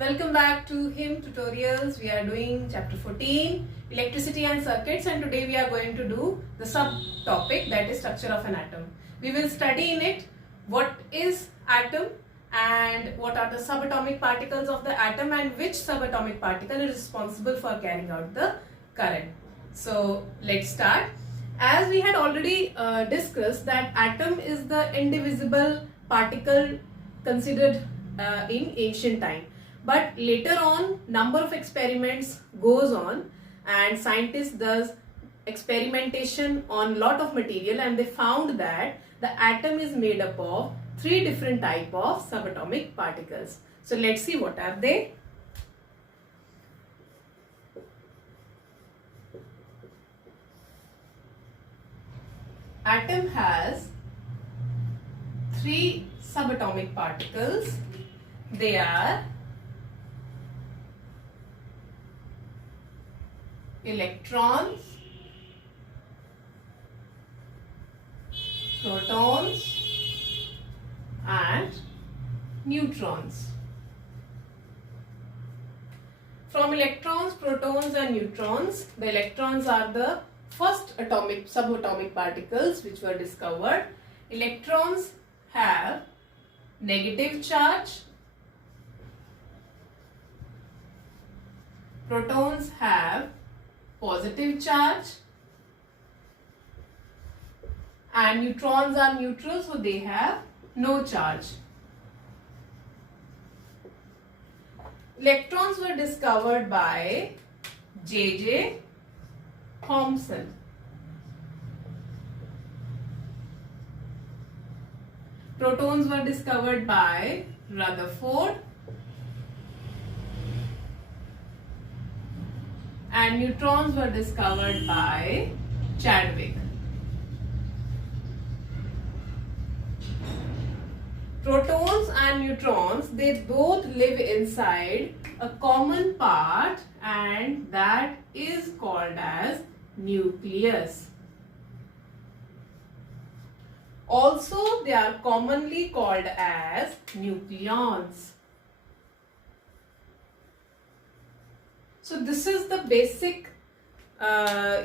Welcome back to HIM tutorials. We are doing chapter 14 electricity and circuits, and today we are going to do the subtopic, that is structure of an atom. We will study in it what is atom and what are the subatomic particles of the atom and which subatomic particle is responsible for carrying out the current. So let's start. As we had already discussed that atom is the indivisible particle considered in ancient time, but later on number of experiments goes on and scientists does experimentation on lot of material, and they found that the atom is made up of three different type of subatomic particles. So let's see what are they. Atom has three subatomic particles. They are electrons, protons and neutrons. From electrons, protons and neutrons, the electrons are the first subatomic particles which were discovered. Electrons have negative charge, protons have positive charge, and neutrons are neutral, so they have no charge. Electrons were discovered by J.J. Thomson. Protons were discovered by Rutherford. And neutrons were discovered by Chadwick. Protons and neutrons, they both live inside a common part, and that is called as nucleus. Also, they are commonly called as nucleons. So this is the basic,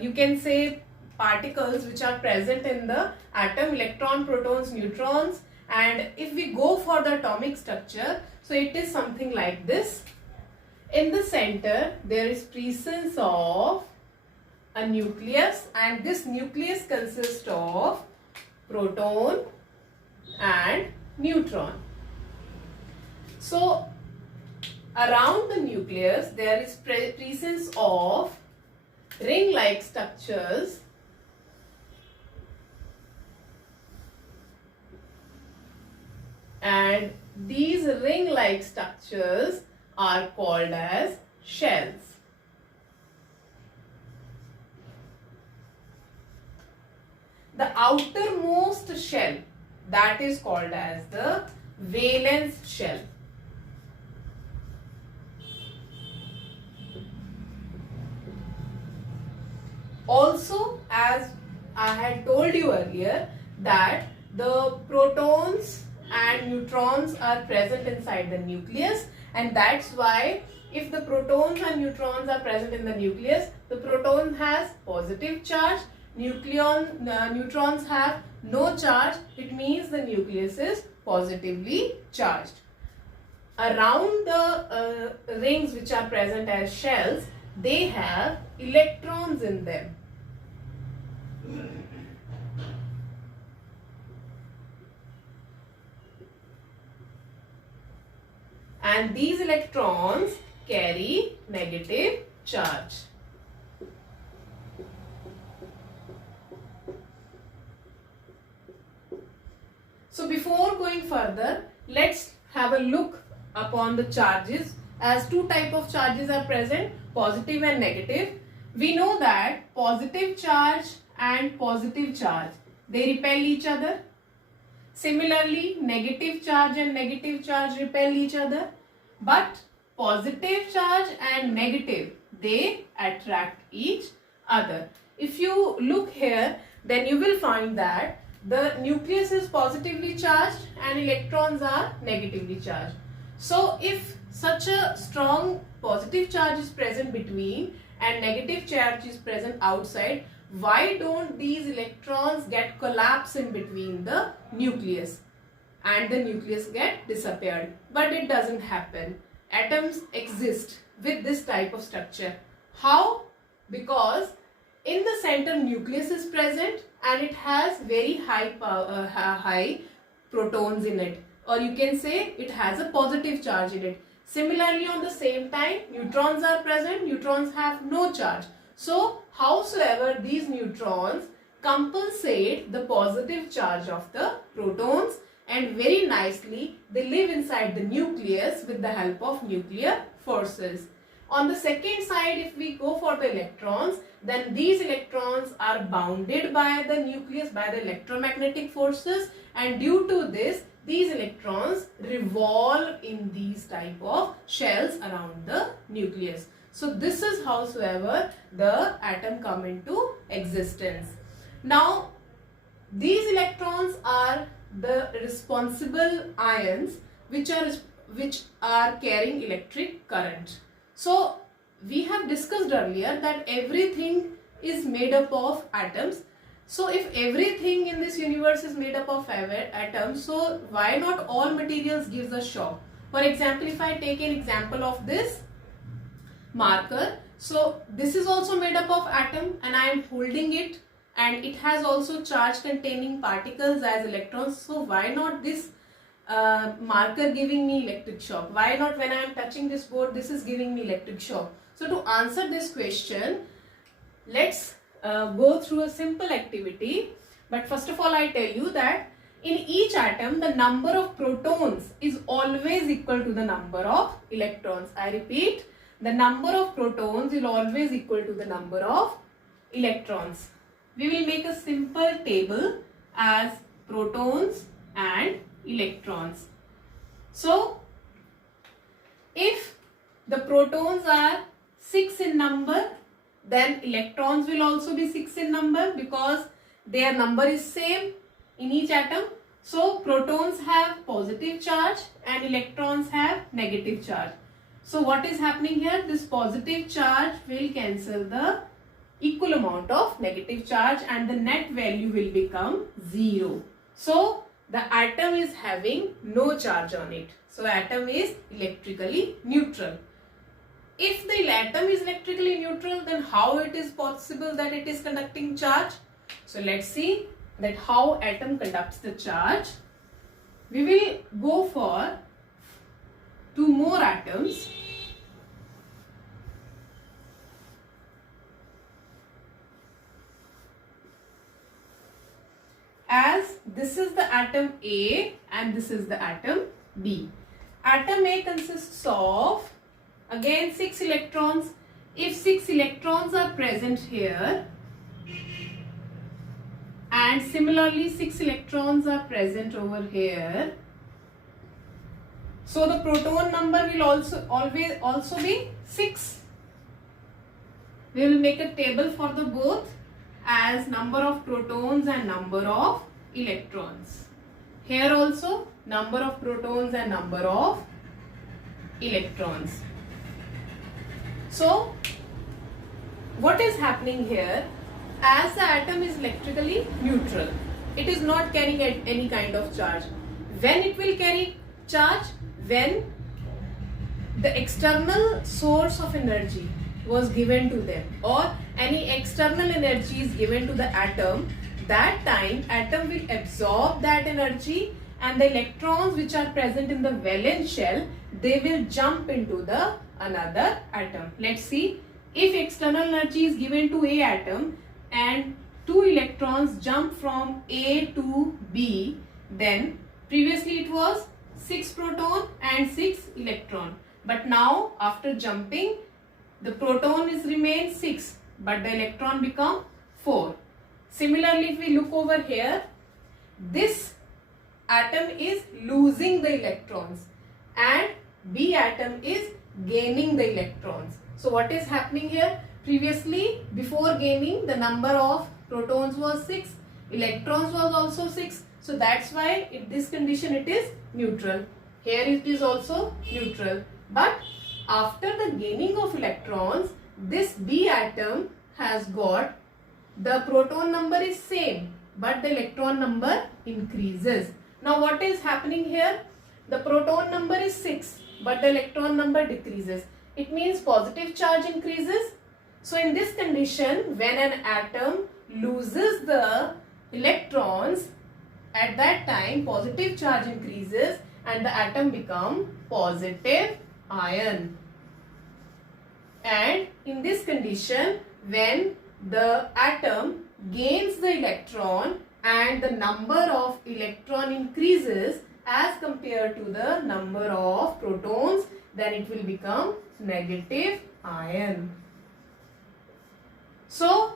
you can say, particles which are present in the atom: electron, protons, neutrons. And if we go for the atomic structure, so it is something like this. In the center, there is presence of a nucleus, and this nucleus consists of proton and neutron. So around the nucleus, there is presence of ring-like structures, and these ring-like structures are called as shells. The outermost shell, that is called as the valence shell. Also, as I had told you earlier, that the protons and neutrons are present inside the nucleus, and that's why if the protons and neutrons are present in the nucleus, the proton has positive charge, neutrons have no charge. It means the nucleus is positively charged. Around the rings which are present as shells, they have electrons in them. And these electrons carry negative charge. So before going further, let's have a look upon the charges, as two types of charges are present, positive and negative. We know that positive charge and positive charge, they repel each other. Similarly, negative charge and negative charge repel each other, but positive charge and negative, they attract each other. If you look here, then you will find that the nucleus is positively charged and electrons are negatively charged. So if such a strong positive charge is present between and negative charge is present outside, why don't these electrons get collapsed in between the nucleus and the nucleus get disappeared? But it doesn't happen. Atoms exist with this type of structure. How? Because in the center nucleus is present and it has very high protons in it, or you can say it has a positive charge in it. Similarly, on the same time, neutrons are present, neutrons have no charge. So, howsoever these neutrons compensate the positive charge of the protons, and very nicely they live inside the nucleus with the help of nuclear forces. On the second side, if we go for the electrons, then these electrons are bounded by the nucleus by the electromagnetic forces, and due to this, these electrons revolve in these type of shells around the nucleus. So this is howsoever the atom come into existence. Now these electrons are the responsible ions which are carrying electric current. So we have discussed earlier that everything is made up of atoms. So if everything in this universe is made up of atoms, so why not all materials gives a shock? For example, if I take an example of this marker, so this is also made up of atom and I am holding it, and it has also charge containing particles as electrons. So why not this marker giving me electric shock? Why not when I am touching this board, this is giving me electric shock? So to answer this question, let's go through a simple activity. But first of all, I tell you that in each atom, the number of protons is always equal to the number of electrons. I repeat, the number of protons is always equal to the number of electrons. We will make a simple table as protons and electrons. So, if the protons are 6 in number, then electrons will also be 6 in number because their number is same in each atom. So protons have positive charge and electrons have negative charge. So what is happening here? This positive charge will cancel the equal amount of negative charge and the net value will become 0. So the atom is having no charge on it. So atom is electrically neutral. If the atom is electrically neutral, then how it is possible that it is conducting charge? So let's see that how atom conducts the charge. We will go for 2 more atoms. As this is the atom A and this is the atom B. Atom A consists of again 6 electrons. If 6 electrons are present here and similarly 6 electrons are present over here, so the proton number will also be 6. We will make a table for the both as number of protons and number of electrons. Here also number of protons and number of electrons. So what is happening here? As the atom is electrically neutral, it is not carrying any kind of charge. When it will carry charge? When the external source of energy was given to them or any external energy is given to the atom, that time atom will absorb that energy and the electrons which are present in the valence shell, they will jump into the another atom. Let's see, if external energy is given to A atom and 2 electrons jump from A to B, then previously it was 6 proton and 6 electron, but now after jumping the proton is remain 6 but the electron become 4. Similarly, if we look over here, this atom is losing the electrons and B atom is gaining the electrons. So what is happening here? Previously, before gaining, the number of protons was 6, electrons was also 6. So that's why in this condition it is neutral. Here it is also neutral. But after the gaining of electrons, this B atom has got, the proton number is same, but the electron number increases. Now what is happening here? The proton number is 6, but the electron number decreases. It means positive charge increases. So in this condition, when an atom loses the electrons, at that time positive charge increases and the atom becomes positive ion. And in this condition, when the atom gains the electron and the number of electron increases as compared to the number of protons, then it will become negative ion. So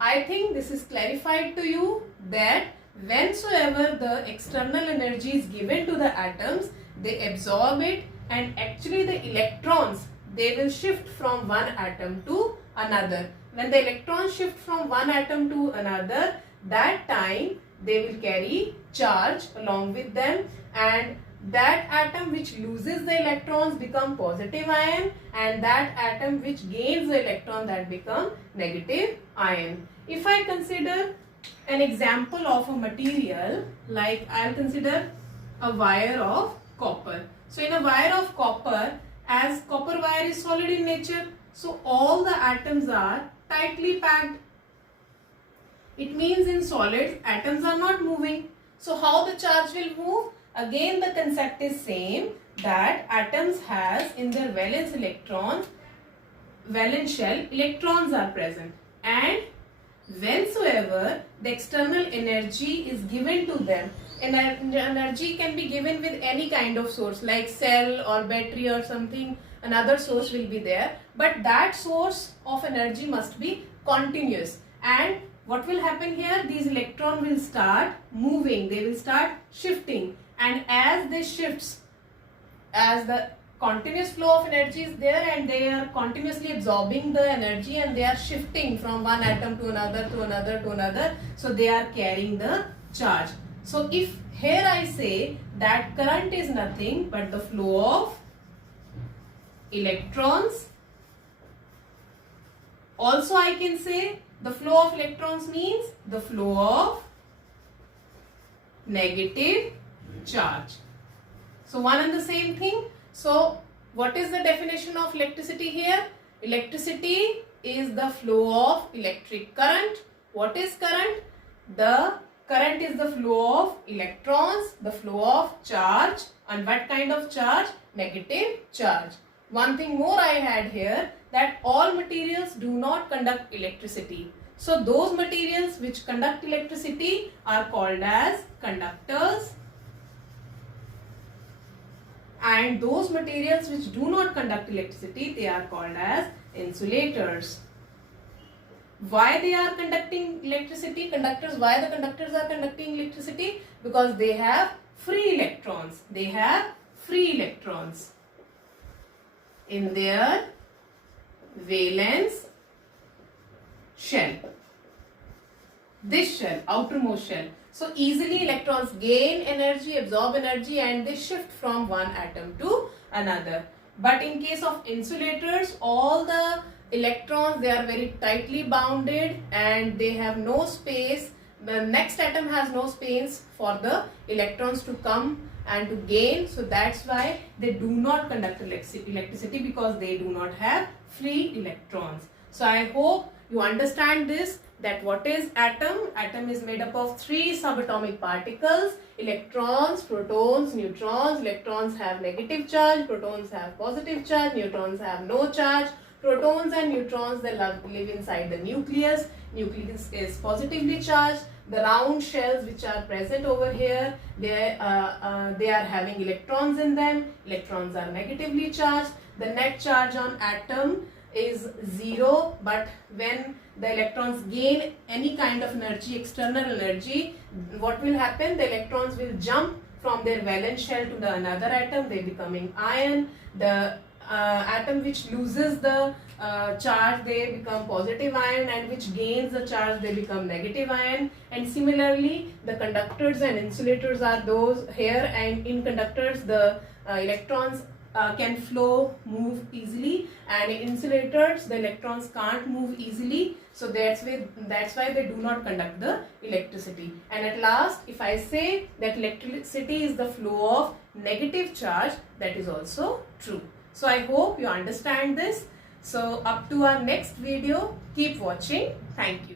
I think this is clarified to you that whensoever the external energy is given to the atoms, they absorb it, and actually the electrons, they will shift from one atom to another. When the electrons shift from one atom to another, that time they will carry charge along with them, and that atom which loses the electrons become positive ion, and that atom which gains the electron, that become negative ion. If I consider an example of a material, like I'll consider a wire of copper. So in a wire of copper, as copper wire is solid in nature, so all the atoms are tightly packed. It means in solids, atoms are not moving. So how the charge will move? Again the concept is same, that atoms has in their valence shell, electrons are present, and whensoever the external energy is given to them, energy can be given with any kind of source like cell or battery or something, another source will be there, but that source of energy must be continuous. And what will happen here? These electrons will start moving, they will start shifting, and as they shifts, as the continuous flow of energy is there and they are continuously absorbing the energy and they are shifting from one atom to another to another to another, so they are carrying the charge. So if here I say that current is nothing but the flow of electrons, also I can say the flow of electrons means the flow of negative charge. So one and the same thing. So what is the definition of electricity here? Electricity is the flow of electric current. What is current? The current is the flow of electrons, the flow of charge. And what kind of charge? Negative charge. One thing more I had here, that all materials do not conduct electricity. So those materials which conduct electricity are called as conductors, and those materials which do not conduct electricity, they are called as insulators. Why they are conducting electricity? Conductors. Why the conductors are conducting electricity? Because they have free electrons. They have free electrons in their valence shell. This shell, outermost shell. So easily electrons gain energy, absorb energy, and they shift from one atom to another. But in case of insulators, all the electrons, they are very tightly bounded and they have no space. The next atom has no space for the electrons to come and to gain. So that's why they do not conduct electricity, because they do not have free electrons. So I hope you understand this, that what is atom? Atom is made up of 3 subatomic particles: electrons, protons, neutrons. Electrons have negative charge, protons have positive charge, neutrons have no charge. Protons and neutrons, they live inside the nucleus. Nucleus is positively charged. The round shells which are present over here, they are having electrons in them. Electrons are negatively charged. The net charge on atom is 0, but when the electrons gain any kind of energy, external energy, what will happen? The electrons will jump from their valence shell to the another atom, they becoming ion. The atom which loses the charge, they become positive ion, and which gains the charge, they become negative ion. And similarly, the conductors and insulators are those here, and in conductors the electrons can flow, move easily, and in insulators the electrons can't move easily, so that's why they do not conduct the electricity. And at last, if I say that electricity is the flow of negative charge, that is also true. So I hope you understand this. So up to our next video, keep watching. Thank you.